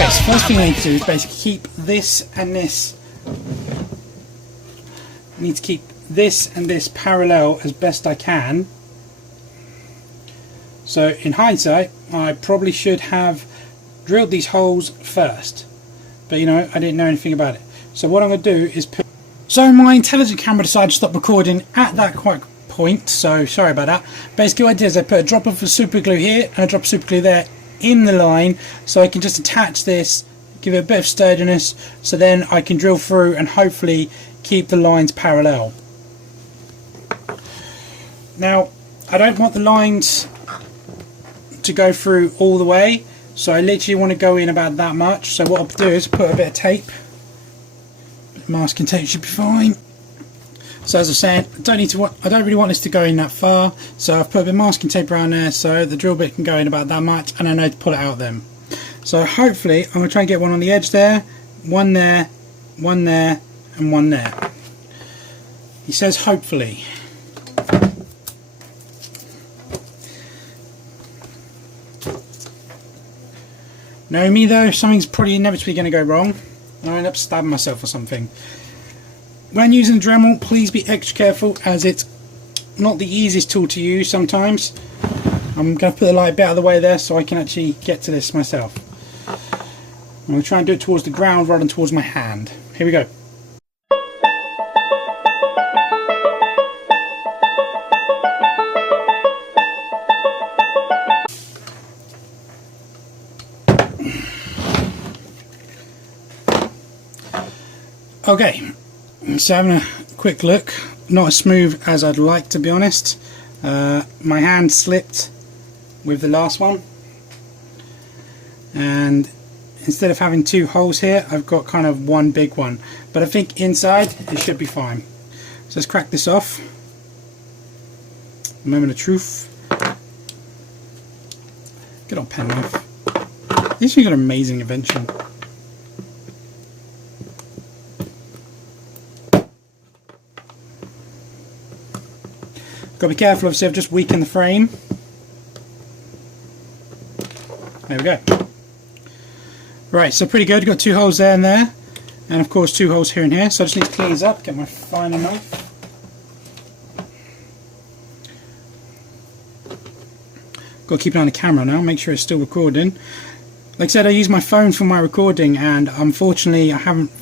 Okay, so first thing I need to do is basically keep this and this. I need to keep this and this parallel as best I can. So in hindsight, I probably should have drilled these holes first, but you know, I didn't know anything about it. So what I'm going to do is put... So my intelligent camera decided to stop recording at that quite point, so sorry about that. Basically what I did is I put a drop of super glue here and a drop of super glue there in the line, so I can just attach this, give it a bit of sturdiness, so then I can drill through and hopefully keep the lines parallel. Now I don't want the lines to go through all the way, so I literally want to go in about that much. So what I'll do is put a bit of tape, masking tape should be fine. So as I was saying, I don't really want this to go in that far, so I've put a bit of masking tape around there so the drill bit can go in about that much, and I know to pull it out then. So hopefully I'm going to try and get one on the edge there, one there, one there and one there. He says hopefully. Know me though, something's probably inevitably going to go wrong and I'll end up stabbing myself or something. When using a Dremel, please be extra careful as it's not the easiest tool to use sometimes. I'm going to put the light a bit out of the way there so I can actually get to this myself. I'm going to try and do it towards the ground rather than towards my hand. Here we go. Okay, so having a quick look, not as smooth as I'd like, to be honest. My hand slipped with the last one, and instead of having two holes here I've got kind of one big one, but I think inside it should be fine. So let's crack this off. Moment of truth. Good old penknife. These things got an amazing invention. Got to be careful, obviously I've just weakened the frame. There we go. Right, so pretty good. Got two holes there and there, and of course two holes here and here. So I just need to clean these up, get my finer knife. Got to keep it on the camera now, make sure it's still recording. Like I said, I use my phone for my recording, and unfortunately I haven't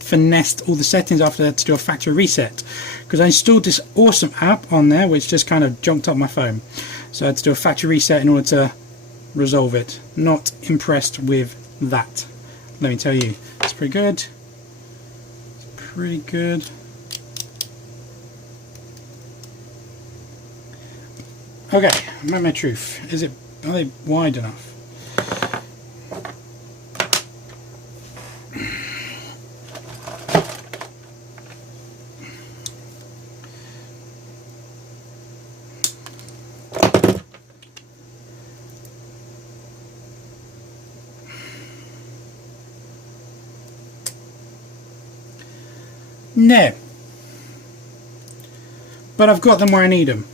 finessed all the settings after that to do a factory reset, because I installed this awesome app on there which just kind of junked up my phone, so I had to do a factory reset in order to resolve it. Not impressed with that, let me tell you. It's pretty good. It's pretty good. Okay, moment of truth. Are they wide enough? No, but I've got them where I need them,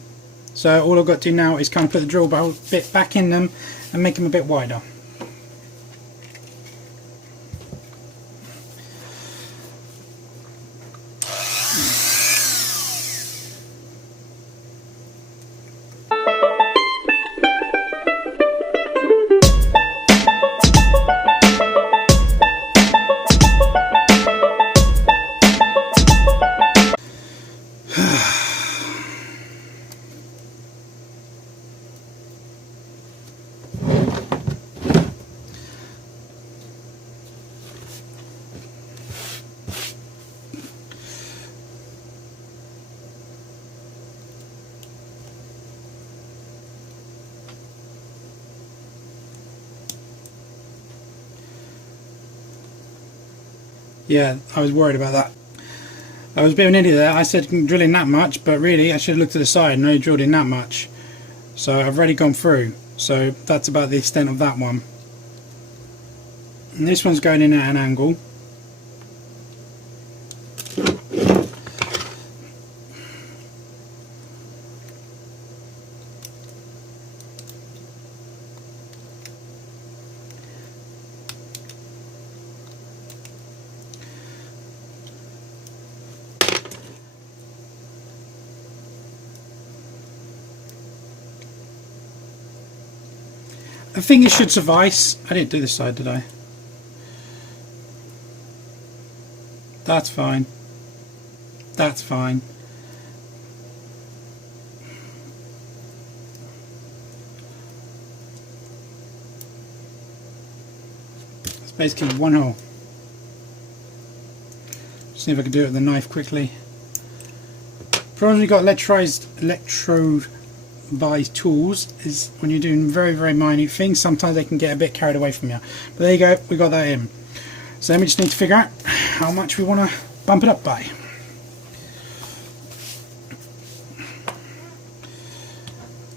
so all I've got to do now is kind of put the drill bit back in them and make them a bit wider. Yeah, I was worried about that. I was a bit of an idiot there. I said drill in that much, but really I should have looked to the side and only drilled in that much. So I've already gone through. So that's about the extent of that one. And this one's going in at an angle. I think it should suffice. I didn't do this side, did I? That's fine. That's fine. It's basically one hole. See if I can do it with a knife quickly. Problem you've got electro-vised tools is when you're doing very, very minute things, sometimes they can get a bit carried away from you. But there you go, we got that in. So then we just need to figure out how much we want to bump it up by.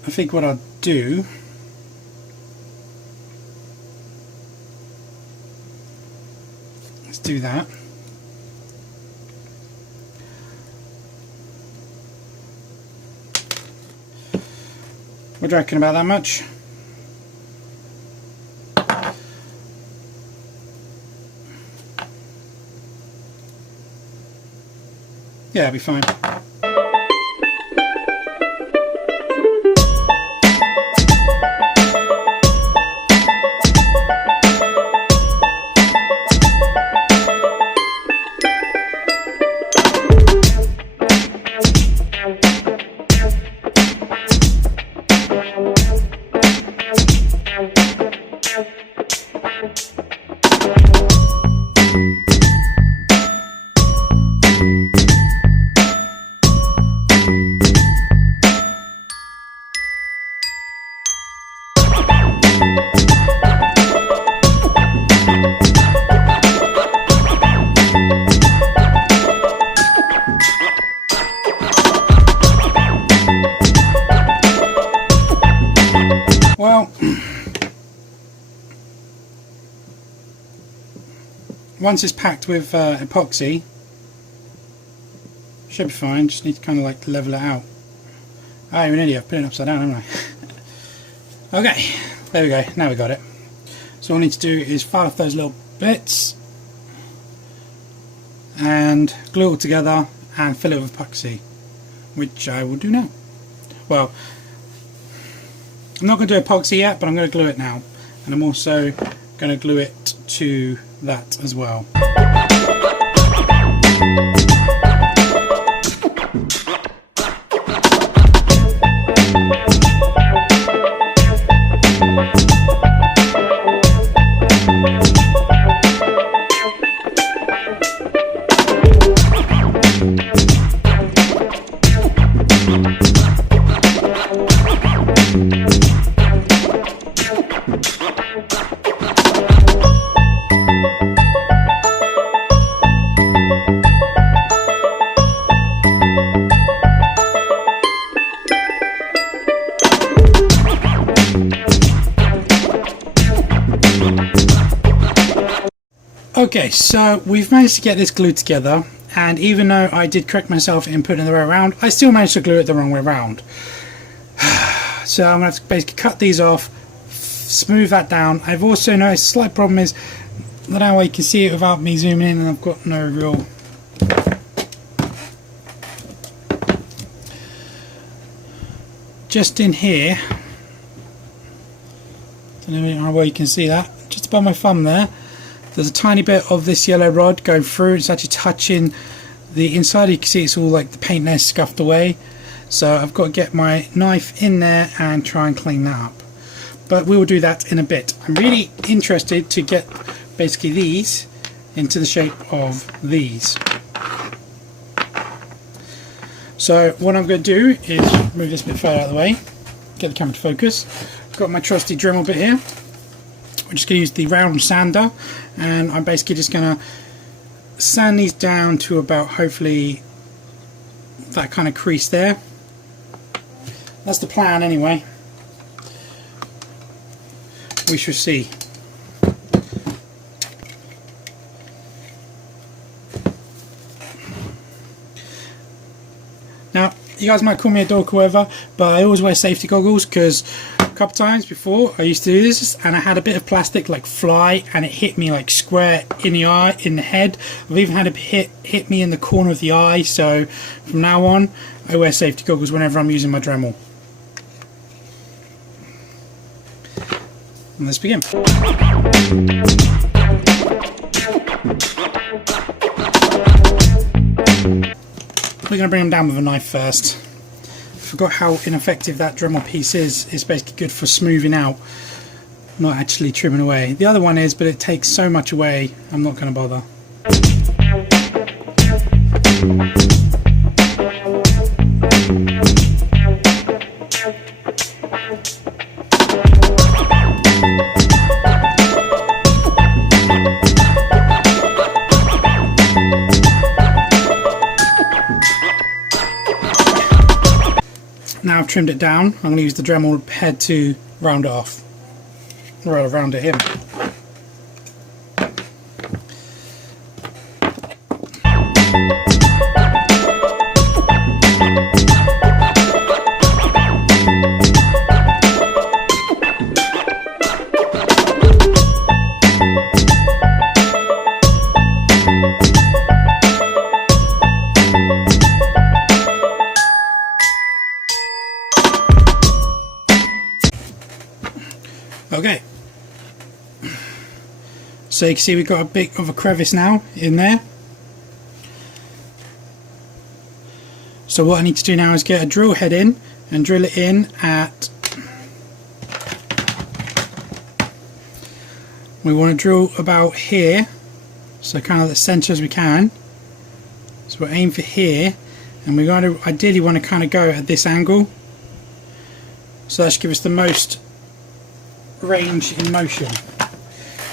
I think what I'll do is do that. What do you reckon about that much? Yeah, it'll be fine. Well, once it's packed with epoxy, should be fine. Just need to kind of like level it out. I'm an idiot, I've put it upside down, haven't I? Okay, there we go, now we got it. So all I need to do is file off those little bits and glue it all together and fill it with epoxy, which I will do now. Well, I'm not going to do epoxy yet, but I'm going to glue it now, and I'm also going to glue it to that as well. Okay, so we've managed to get this glued together, and even though I did correct myself in putting it the way around, I still managed to glue it the wrong way around. So I'm going to basically cut these off, smooth that down. I've also noticed a slight problem is that how I can see it without me zooming in, and I've got no real just in here. Don't know where you can see that, just above my thumb there. There's a tiny bit of this yellow rod going through. It's actually touching the inside. You can see it's all like the paint there scuffed away. So I've got to get my knife in there and try and clean that up. But we will do that in a bit. I'm really interested to get basically these into the shape of these. So what I'm going to do is move this bit further out of the way, get the camera to focus. I've got my trusty Dremel bit here. I'm just going to use the round sander, and I'm basically just going to sand these down to about hopefully that kind of crease there. That's the plan anyway. We shall see. Now, you guys might call me a dork or whatever, but I always wear safety goggles because a couple times before I used to do this and I had a bit of plastic like fly and it hit me like square in the eye, in the head. I've even had it hit me in the corner of the eye, so from now on I wear safety goggles whenever I'm using my Dremel. And let's begin. We're going to bring them down with a knife first. Forgot how ineffective that Dremel piece is. It's basically good for smoothing out, not actually trimming away. The other one is, but it takes so much away, I'm not going to bother. Now I've trimmed it down, I'm going to use the Dremel head to round it off, or rather round it in. Okay, so you can see we've got a bit of a crevice now in there. So what I need to do now is get a drill head in and drill it in at, we want to drill about here, so kind of the centre as we can. So we'll aim for here, and we're going to ideally want to kind of go at this angle, so that should give us the most range in motion.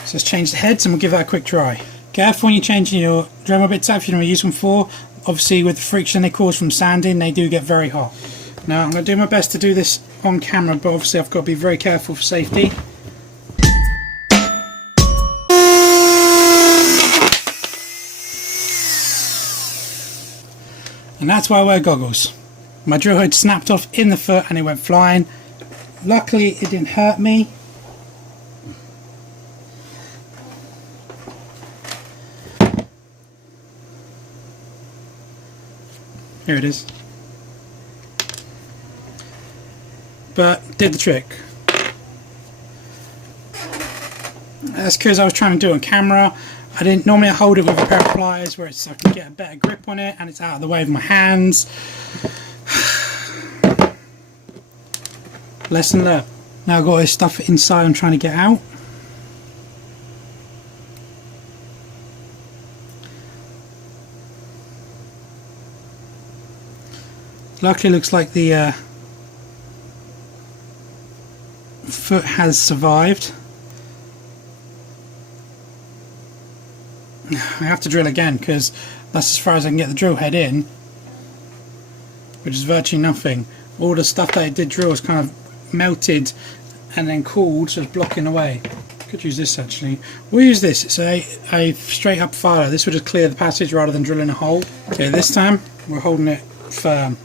So let's change the heads and we'll give that a quick try. Careful when you're changing your Dremel bits out if you don't want to use them for. Obviously with the friction they cause from sanding, they do get very hot. Now I'm going to do my best to do this on camera, but obviously I've got to be very careful for safety. And that's why I wear goggles. My drill head snapped off in the foot and it went flying. Luckily it didn't hurt me. Here it is. But did the trick. That's because I was trying to do it on camera. I didn't normally hold it with a pair of pliers where I can get a better grip on it and it's out of the way of my hands. Lesson learned. Now I've got this stuff inside I'm trying to get out. Luckily looks like the foot has survived. I have to drill again because that's as far as I can get the drill head in, which is virtually nothing. All the stuff that it did drill is kind of melted and then cooled, so it's blocking away. Could use this actually. We'll use this. It's a straight up filer. This would just clear the passage rather than drilling a hole. Okay, this time we're holding it firm.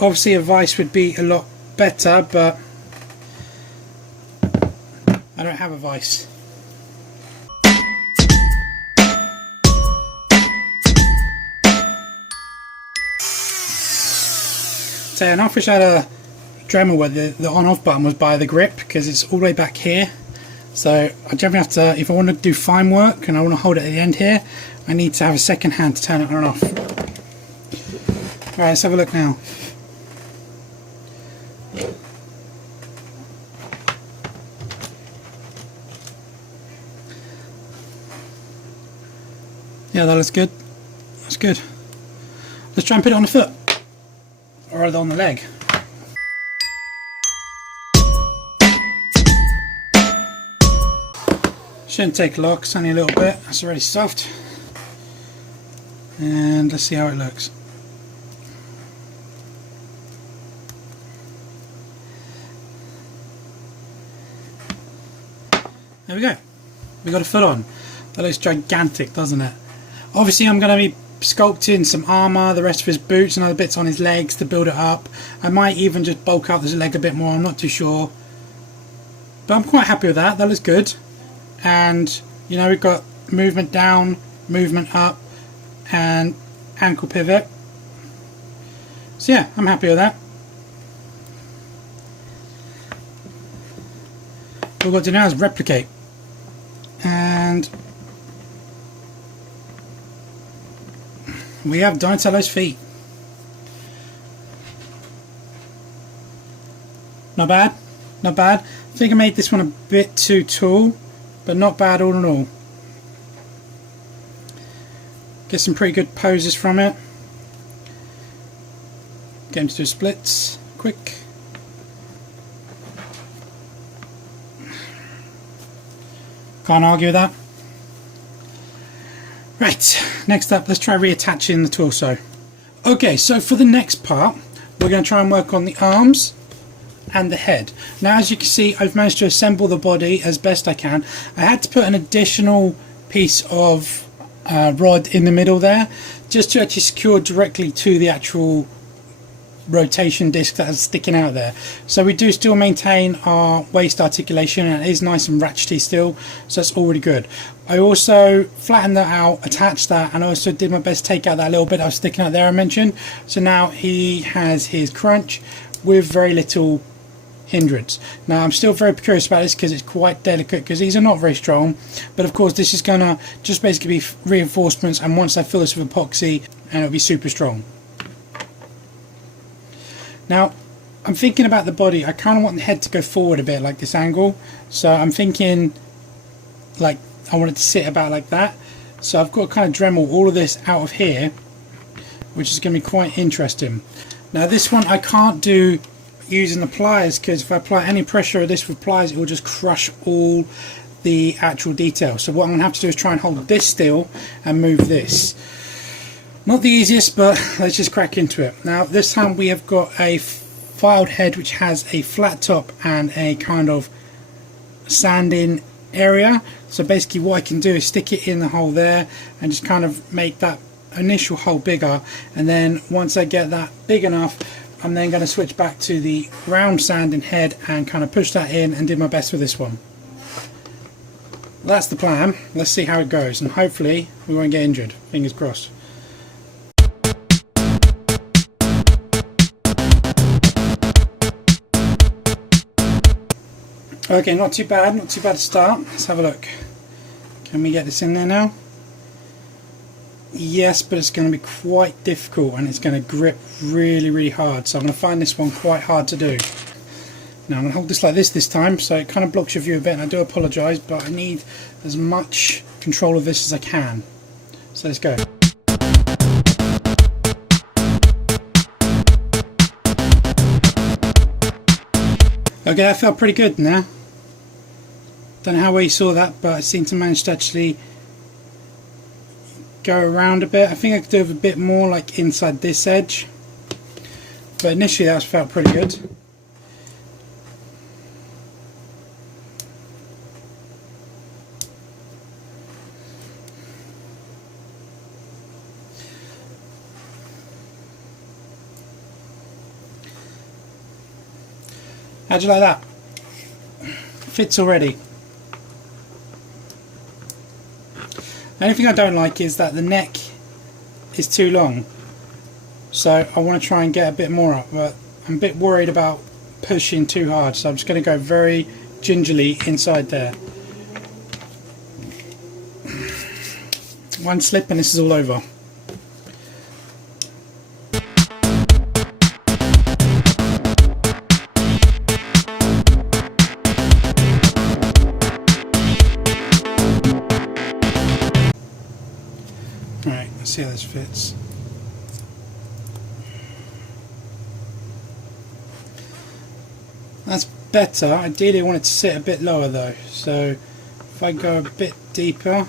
Obviously a vise would be a lot better, but I don't have a vise. So I wish I had a Dremel where the on-off button was by the grip, because it's all the way back here. So I generally have to, if I want to do fine work and I want to hold it at the end here, I need to have a second hand to turn it on and off. Alright, let's have a look now. Yeah, that looks good. That's good. Let's try and put it on the foot, or rather on the leg. Shouldn't take a lot, it's only a little bit. That's already soft. And let's see how it looks. There we go. We got a foot on. That looks gigantic, doesn't it? Obviously I'm going to be sculpting some armour, the rest of his boots and other bits on his legs to build it up. I might even just bulk out his leg a bit more, I'm not too sure. But I'm quite happy with that, that looks good. And you know, we've got movement down, movement up and ankle pivot. So yeah, I'm happy with that. What we've got to do now is replicate. And we have Donatello's feet. Not bad, not bad. I think I made this one a bit too tall, but not bad all in all. Get some pretty good poses from it. Get him to do splits, quick. Can't argue with that. Right, next up, let's try reattaching the torso. Okay, so for the next part, we're going to try and work on the arms and the head. Now, as you can see, I've managed to assemble the body as best I can. I had to put an additional piece of rod in the middle there, just to actually secure directly to the actual rotation disc that is sticking out there. So we do still maintain our waist articulation, and it is nice and ratchety still, so that's already good. I also flattened that out, attached that, and also did my best to take out that little bit that was sticking out there I mentioned. So now he has his crunch with very little hindrance. Now I'm still very curious about this because it's quite delicate, because these are not very strong, but of course this is gonna just basically be reinforcements, and once I fill this with epoxy, and it'll be super strong. Now I'm thinking about the body. I kind of want the head to go forward a bit, like this angle, so I'm thinking like I want it to sit about like that. So I've got to kind of Dremel all of this out of here, which is going to be quite interesting. Now this one I can't do using the pliers, because if I apply any pressure of this with pliers, it will just crush all the actual detail. So what I'm going to have to do is try and hold this still and move this. Not the easiest, but let's just crack into it. Now this time we have got a filed head which has a flat top and a kind of sanding area. So basically what I can do is stick it in the hole there and just kind of make that initial hole bigger, and then once I get that big enough, I'm then going to switch back to the round sanding head and kind of push that in and do my best with this one. That's the plan. Let's see how it goes, and hopefully we won't get injured. Fingers crossed. Okay, not too bad to start. Let's have a look. Can we get this in there now? Yes, but it's going to be quite difficult, and it's going to grip really, really hard. So I'm going to find this one quite hard to do. Now I'm going to hold this like this time, so it kind of blocks your view a bit, and I do apologise, but I need as much control of this as I can. So let's go. Okay, that felt pretty good now. Don't know how well you saw that, but I seem to manage to actually go around a bit. I think I could do a bit more like inside this edge, but initially that felt pretty good. How'd you like that? Fits already. The only thing I don't like is that the neck is too long, so I want to try and get a bit more up, but I'm a bit worried about pushing too hard, so I'm just going to go very gingerly inside there. One slip and this is all over. Right, let's see how this fits. That's better. Ideally I want it to sit a bit lower though, so if I go a bit deeper,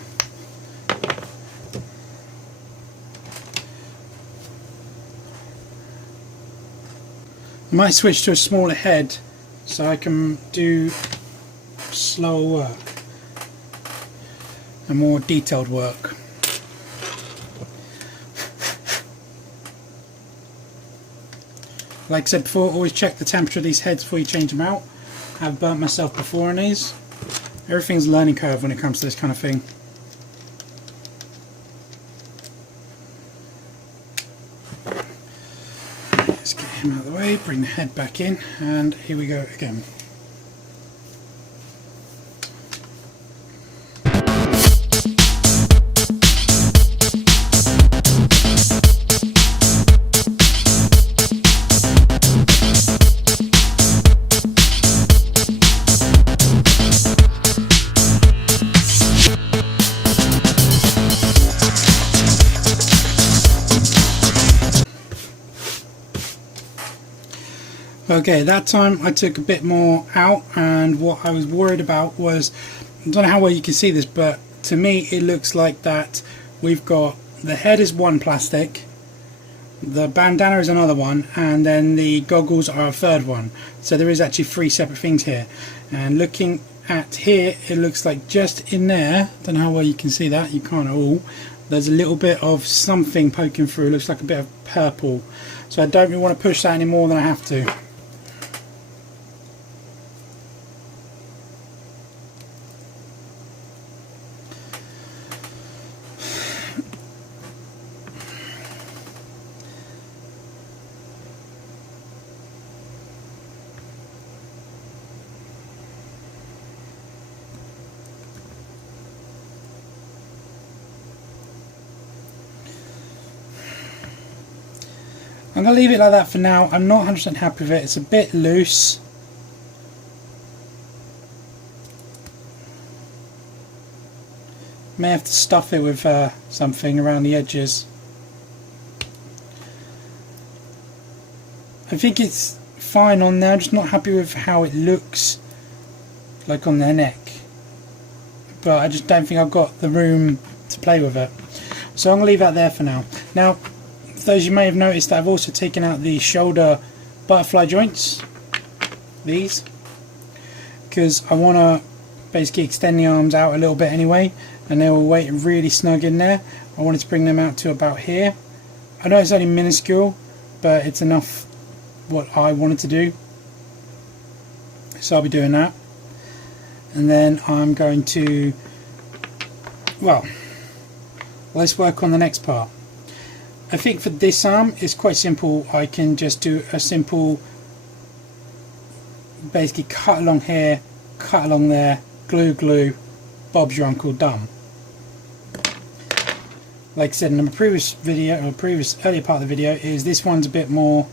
I might switch to a smaller head so I can do slower work and more detailed work. Like I said before, always check the temperature of these heads before you change them out. I've burnt myself before on these. Everything's a learning curve when it comes to this kind of thing. Let's get him out of the way, bring the head back in, and here we go again. Okay, that time I took a bit more out, and what I was worried about was, I don't know how well you can see this, but to me it looks like that we've got, the head is one plastic, the bandana is another one, and then the goggles are a third one. So there is actually three separate things here. And looking at here, it looks like just in there, don't know how well you can see that, you can't at all, there's a little bit of something poking through, it looks like a bit of purple. So I don't really want to push that any more than I have to. I'm going to leave it like that for now. I'm not 100% happy with it. It's a bit loose. May have to stuff it with something around the edges. I think it's fine on there. I'm just not happy with how it looks like on their neck. But I just don't think I've got the room to play with it. So I'm going to leave that there for now. Now, for those you may have noticed that I've also taken out the shoulder butterfly joints, these, because I want to basically extend the arms out a little bit anyway, and they will weight really snug in there. I wanted to bring them out to about here. I know it's only minuscule, but it's enough what I wanted to do, so I'll be doing that. And then I'm going to, well, let's work on the next part. I think for this arm it's quite simple. I can just do a simple, basically cut along here, cut along there, glue, Bob's your uncle, done. Like I said in the previous video, or earlier part of the video, is this one's a bit more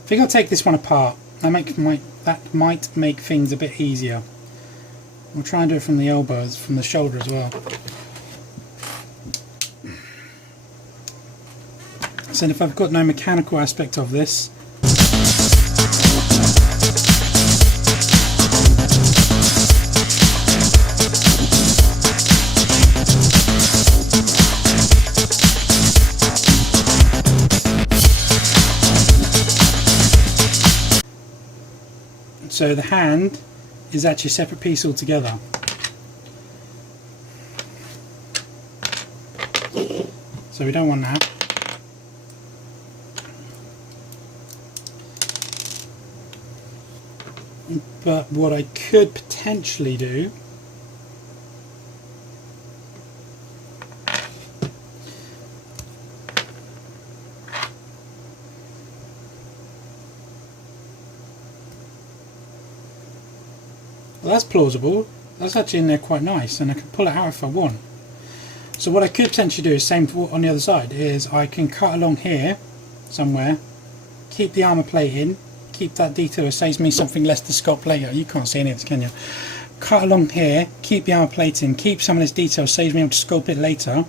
I think I'll take this one apart. That might make things a bit easier. We'll try and do it from the elbows, from the shoulder as well. So if I've got no mechanical aspect of this, so the hand is actually a separate piece altogether. So we don't want that. But what I could potentially do well, that's plausible. That's actually in there quite nice, and I can pull it out if I want. So what I could potentially do is same on the other side, is I can cut along here somewhere, keep the armour plate in, keep that detail. It saves me something less to sculpt later. You can't see any of this, can you? Cut along here, keep the armour plate in, keep some of this detail, saves me able to sculpt it later,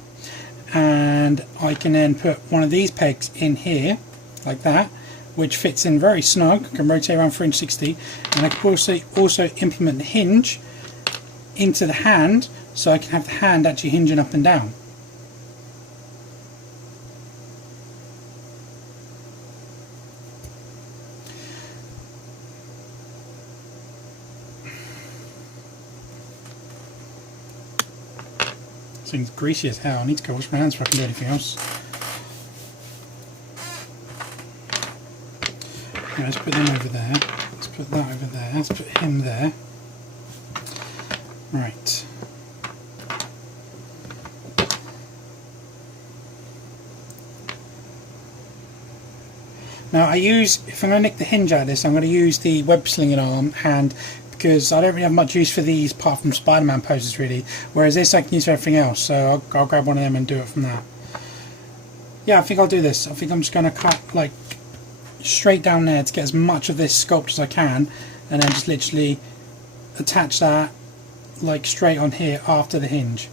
and I can then put one of these pegs in here like that, which fits in very snug. I can rotate around 360, and I can also implement the hinge into the hand, so I can have the hand actually hinging up and down. This thing's greasy as hell. I need to go wash my hands before I can do anything else. Right, let's put them over there. Let's put that over there. Let's put him there. Right. Now if I'm going to nick the hinge out of this, I'm going to use the web slinging arm hand, because I don't really have much use for these apart from Spider-Man poses really, whereas this I can use for everything else, so I'll grab one of them and do it from that. Yeah, I think I'll do this. I think I'm just going to cut like straight down there to get as much of this sculpt as I can, and then just literally attach that like straight on here after the hinge.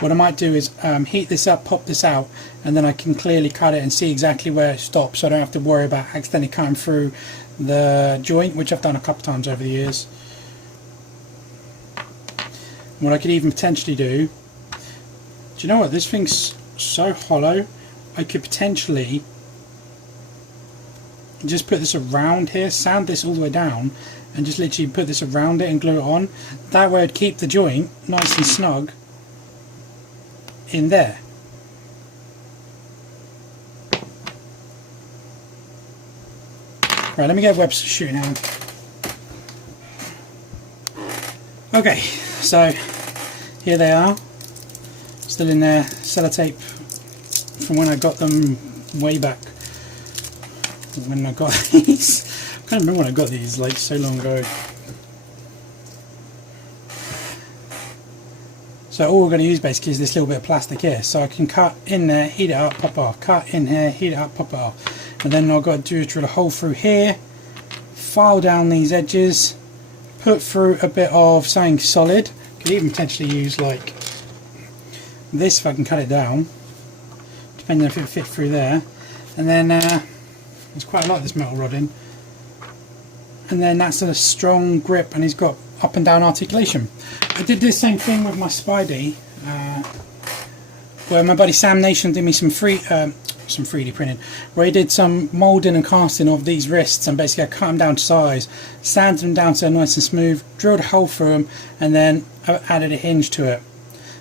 What I might do is heat this up, pop this out, and then I can clearly cut it and see exactly where it stops, so I don't have to worry about accidentally cutting through the joint, which I've done a couple times over the years. What I could even potentially do you know what, this thing's so hollow, I could potentially just put this around here, sand this all the way down, and just literally put this around it and glue it on. That way I'd keep the joint nice and snug in there. Right, let me get webs shooting out. Okay, so here they are, still in there, sellotape from when I got them way back. When I got these, I can't remember when I got these, like so long ago. So all we're going to use basically is this little bit of plastic here, so I can cut in there, heat it up, pop it off, cut in here, heat it up, pop it off, and then all I've got to do is drill a hole through here, file down these edges, put through a bit of something solid. Could even potentially use like this if I can cut it down, depending if it fit through there, and then there's quite a lot of this metal rod in, and then that's a strong grip, and he's got up and down articulation. I did the same thing with my Spidey, where my buddy Sam Nation did me some 3D printing, where he did some moulding and casting of these wrists, and basically I cut them down to size, sanded them down so nice and smooth, drilled a hole through them, and then I added a hinge to it.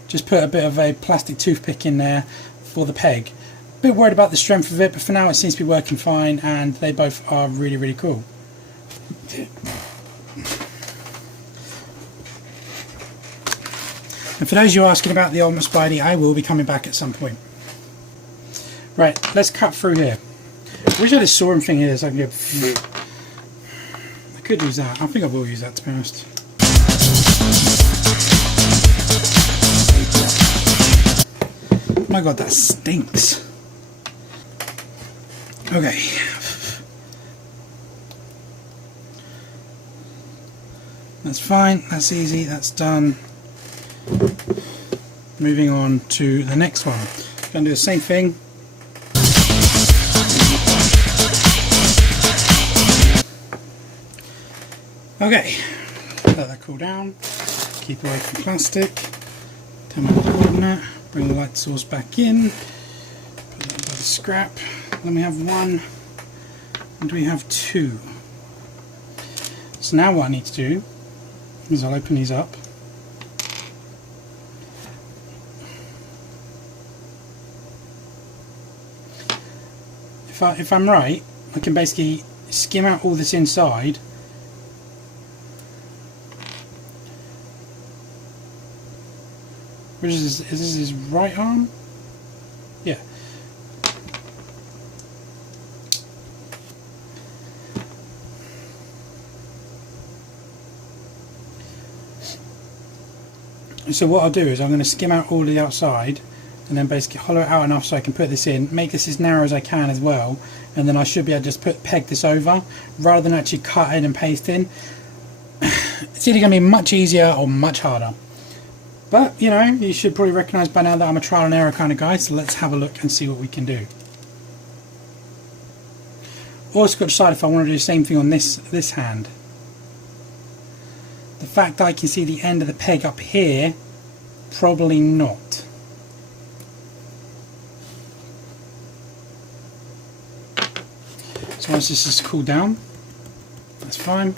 Just put a bit of a plastic toothpick in there for the peg. A bit worried about the strength of it, but for now it seems to be working fine, and they both are really, really cool. And for those of you asking about the Ultimate Spidey, I will be coming back at some point. Right, let's cut through here. I wish I had a sawing thing here so I can go. I could use that. I think I will use that, to be honest. Oh my god, that stinks. Okay. That's fine, that's easy, that's done. Moving on to the next one. Going to do the same thing. Okay, let that cool down. Keep away from plastic. Turn my coordinate. Bring the light source back in. Put that by the scrap. Then we have one, and we have two. So now what I need to do is I'll open these up. If I'm right, I can basically skim out all this inside. Which is this his right arm? Yeah. So what I'll do is I'm going to skim out all the outside, and then basically hollow it out enough so I can put this in, make this as narrow as I can as well, and then I should be able to just peg this over rather than actually cut in and paste in. It's either going to be much easier or much harder. But, you know, you should probably recognise by now that I'm a trial and error kind of guy, so let's have a look and see what we can do. Also got to decide if I want to do the same thing on this hand. The fact that I can see the end of the peg up here, probably not. So once this is cooled down, that's fine.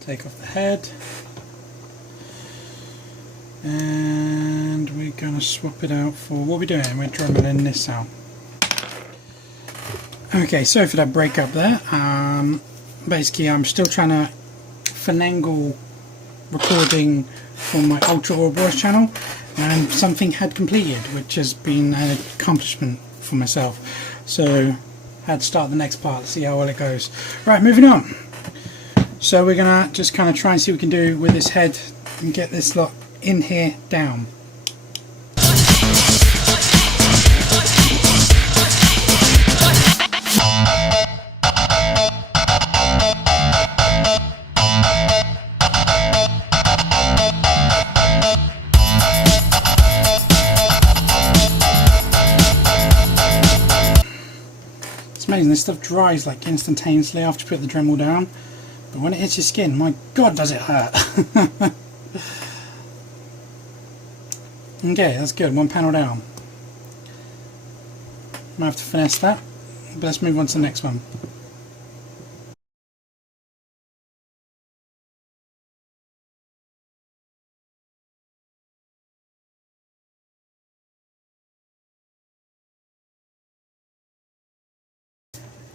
Take off the head, and we're going to swap it out for, what we're doing, we're dremmeling this out. Okay, sorry for that break up there. Basically I'm still trying to finagle recording for my Ultra Ouroboros channel, and something had completed, which has been an accomplishment for myself. So I had to start the next part to see how well it goes. Right, moving on. So we're gonna just kind of try and see what we can do with this head and get this lot in here down. It's amazing, this stuff dries like instantaneously after you put the Dremel down, but when it hits your skin, my god does it hurt. Okay, that's good, one panel down. Might have to finesse that, but let's move on to the next one.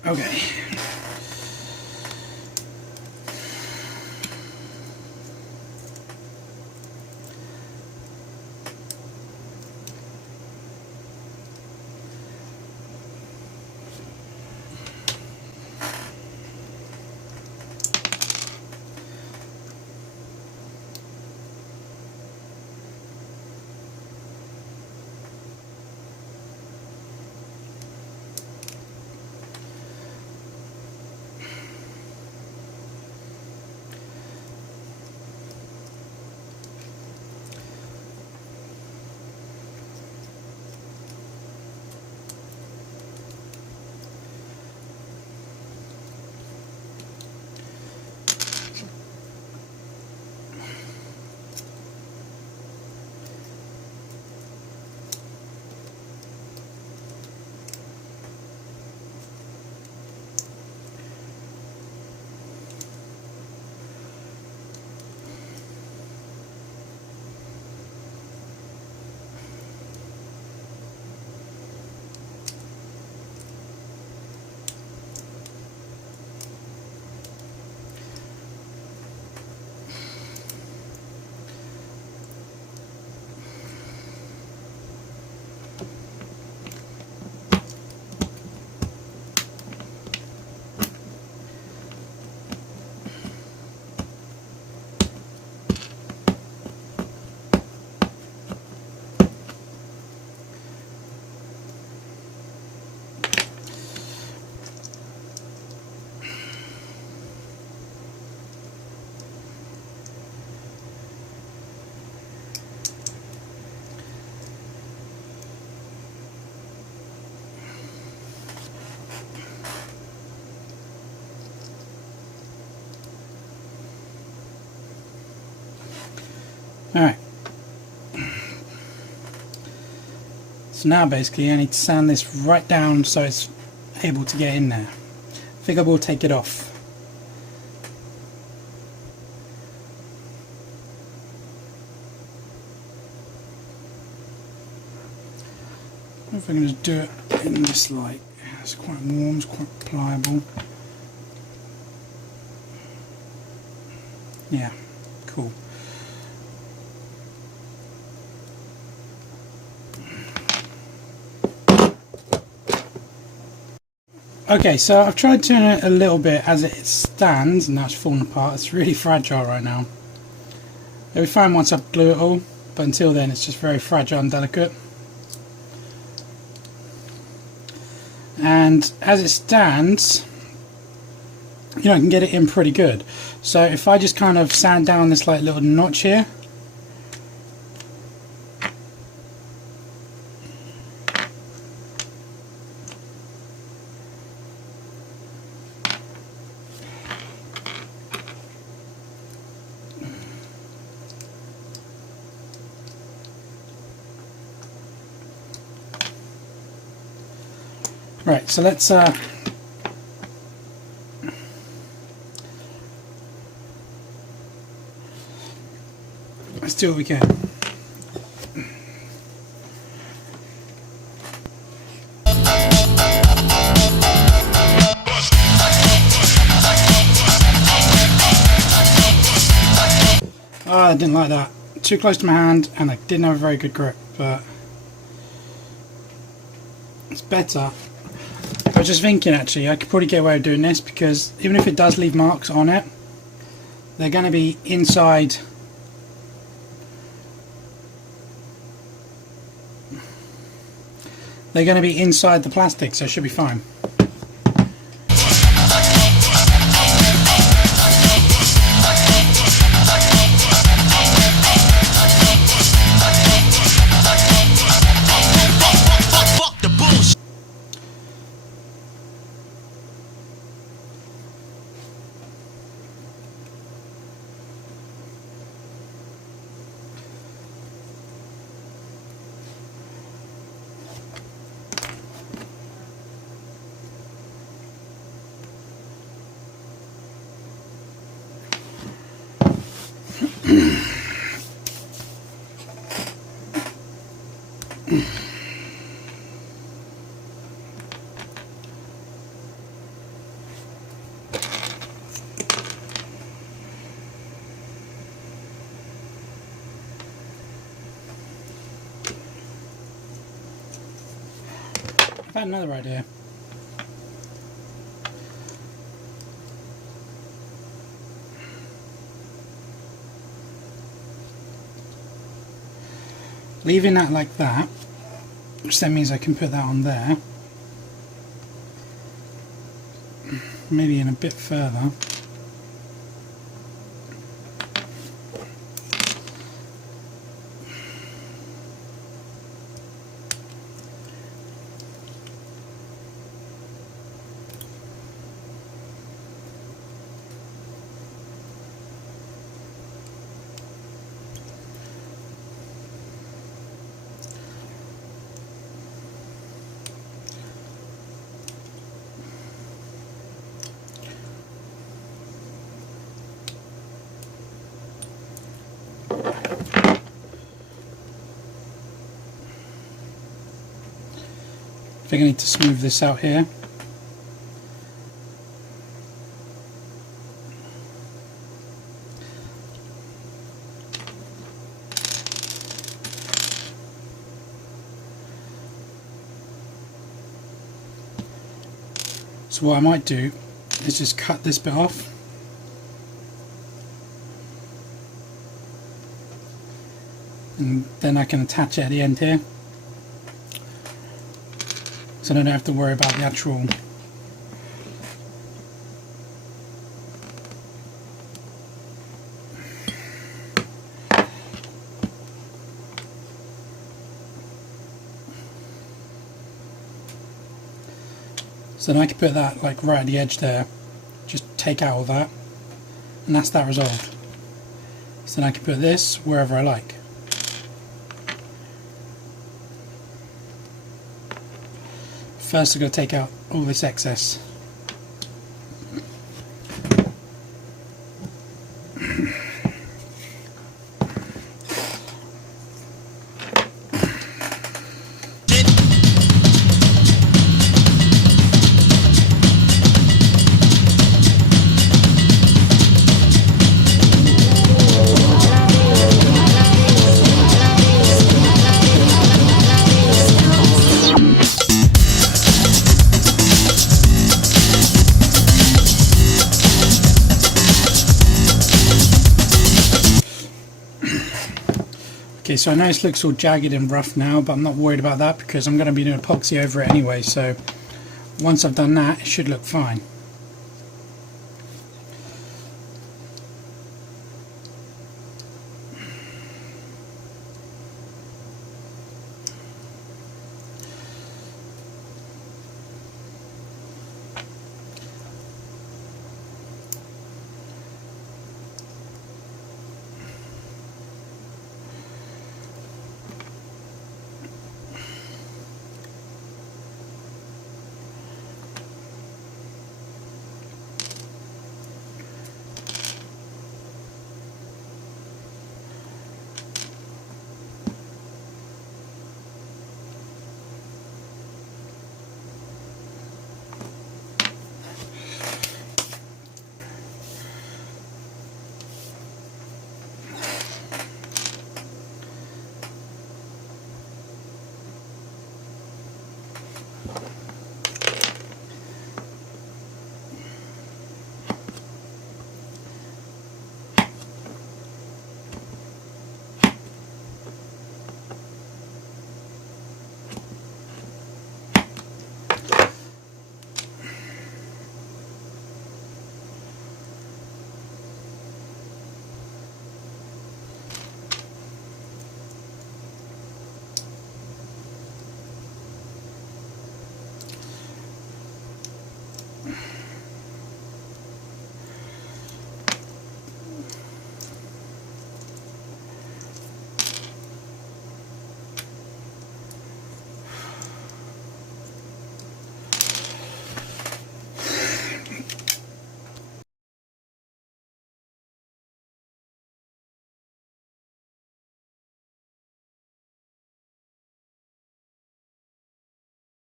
Okay. Alright. So now basically I need to sand this right down so it's able to get in there. I think I will take it off. I wonder if I can just do it in this light. It's quite warm, it's quite pliable. Yeah, cool. Okay, so I've tried turning it a little bit as it stands, and now it's falling apart. It's really fragile right now. It'll be fine once I glue it all, but until then it's just very fragile and delicate. And as it stands, you know, I can get it in pretty good. So if I just kind of sand down this like little notch here, right, so let's do what we can. I didn't like that. Too close to my hand, and I didn't have a very good grip, but it's better. I was just thinking actually I could probably get away with doing this, because even if it does leave marks on it, they're going to be inside the plastic, so it should be fine. I've had another idea. Leaving that like that, which then means I can put that on there, maybe in a bit further. I think I need to smooth this out here. So what I might do is just cut this bit off. And then I can attach it at the end here. So I don't have to worry about the actual so then I can put that like right at the edge there, just take out all that, and that's that resolved. So then I can put this wherever I like. First, I've got to take out all this excess. Okay, so I know this looks all jagged and rough now, but I'm not worried about that because I'm going to be doing epoxy over it anyway, so once I've done that, it should look fine.